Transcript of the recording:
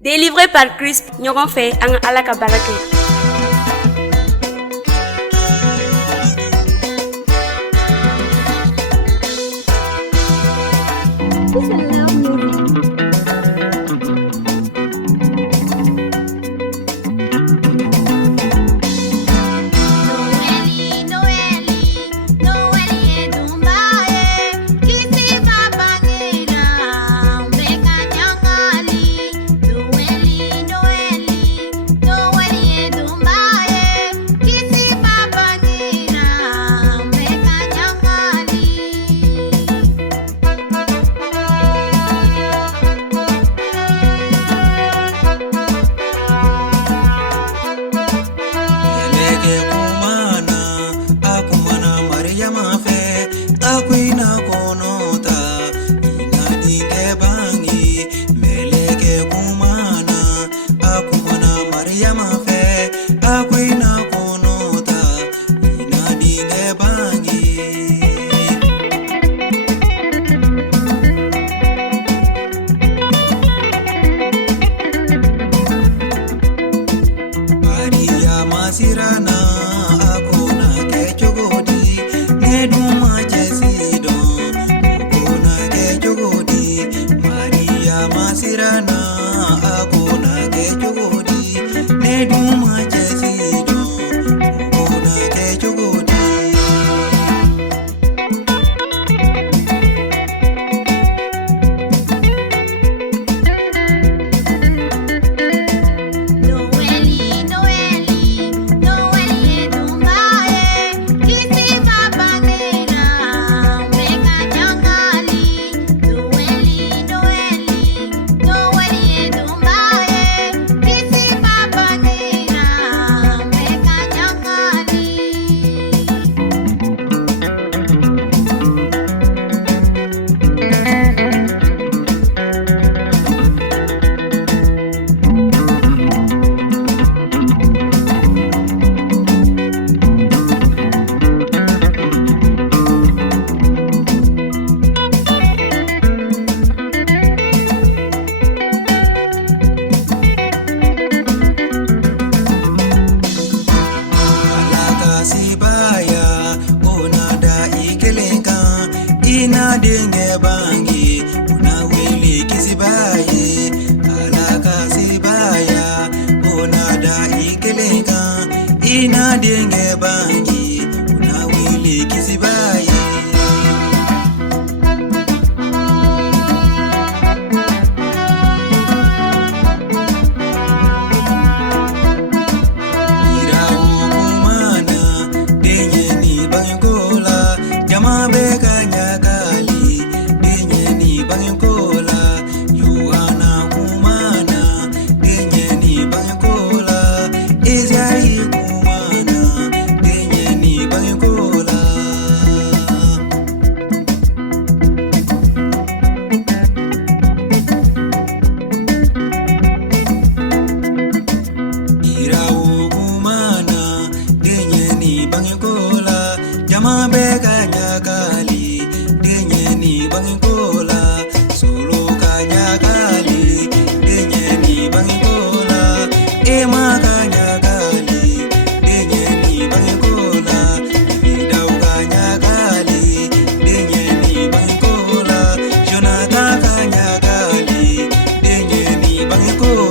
Délivré par Christ, ɲɔgɔn fɛ an ka Ala ka baara kɛ. Sirana akona kechogodi neduma chesidon akona kechogodi Maria masirana akona kechogodi neduma chesidon akona kechogodi Ina dinge bangi una wili kisibaye alaka sibaya una da ikelenga ina dinge bangi una wili kisibaye Jama bega nyakali denye ni bangikola solo kanyakali denye ni bangikola ema kanyakali denye ni bangikola idau kanyakali denye ni bangikola Jonathan kanyakali denye ni bangikola